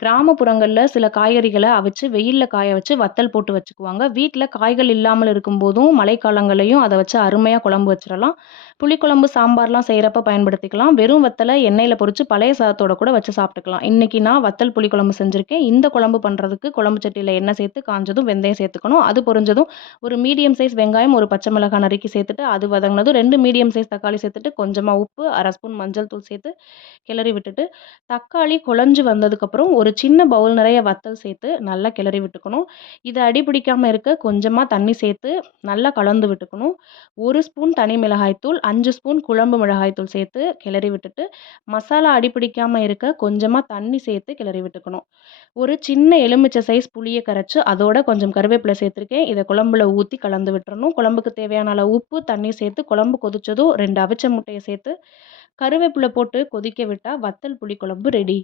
கிராமப்புறங்கள்ல சில காய்கறிகள அவிச்சு வெயில்ல காய வச்சு வத்தல் போட்டு வச்சுக்குவாங்க. வீட்ல காய்கள் இல்லாமல் இருக்கும்போதும், மழைக்காலங்கள்லயும் அத வச்சு அருமையா குழம்பு வச்சிரலாம். புளிக்குழம்பு, சாம்பார்லாம் செய்றப்ப பயன்படுத்திக்கலாம். வெறும் வத்தல எண்ணெயில பொரிச்சு பழைய சாதத்தோட கூட வச்சு சாப்பிட்டுக்கலாம். இன்னைக்கு நான் வத்தல் புளிக்குழம்பு செஞ்சிருக்கேன். இந்த குழம்பு பண்றதுக்கு குழம்பு சட்டியில எண்ணெய் சேர்த்து காஞ்சதும் வெந்தயம் சேர்த்துக்கணும். அது பொரிஞ்சதும் ஒரு மீடியம் சைஸ் வெங்காயம், ஒரு பச்சை மிளகாய் நறுக்கி சேர்த்துட்டு, அது வதங்குனதும் 2 மீடியம் சைஸ் தக்காளி சேர்த்துட்டு, கொஞ்சமா உப்பு, 1/2 ஸ்பூன் மஞ்சள் தூள் சேர்த்து கிளறி விட்டுட்டு, தக்காளி குழஞ்சு வந்ததுக்கப்புறம் ஒரு சின்ன பவுல் நிறைய வத்தல் சேர்த்து நல்லா கிளறி விட்டுக்கணும். இது அடி பிடிக்காம இருக்க கொஞ்சமா தண்ணி சேர்த்து நல்லா கலந்து விட்டுக்கணும். 1 ஸ்பூன் தனி மிளகாய் தூள், 5 ஸ்பூன் குழம்பு மிளகாய் தூள் சேர்த்து கிளறி விட்டுட்டு, மசாலா அடி பிடிக்காம இருக்க கொஞ்சமா தண்ணி சேர்த்து கிளறி விட்டுக்கணும். ஒரு சின்ன எலுமிச்சை சைஸ் புளிய கரைச்சு அதோட கொஞ்சம் கருவேப்பிலை சேர்த்துருக்கேன். இத குழம்புல ஊத்தி கலந்து விட்டுறணும். குழம்புக்கு தேவையான அளவு உப்பு, தண்ணி சேர்த்து குழம்பு கொதிச்சதும் 2 அவிச்ச முட்டைய சேர்த்து கருவேப்பிலை போட்டு கொதிக்க விட்டா வத்தல் புளிக்குழம்பு ரெடி.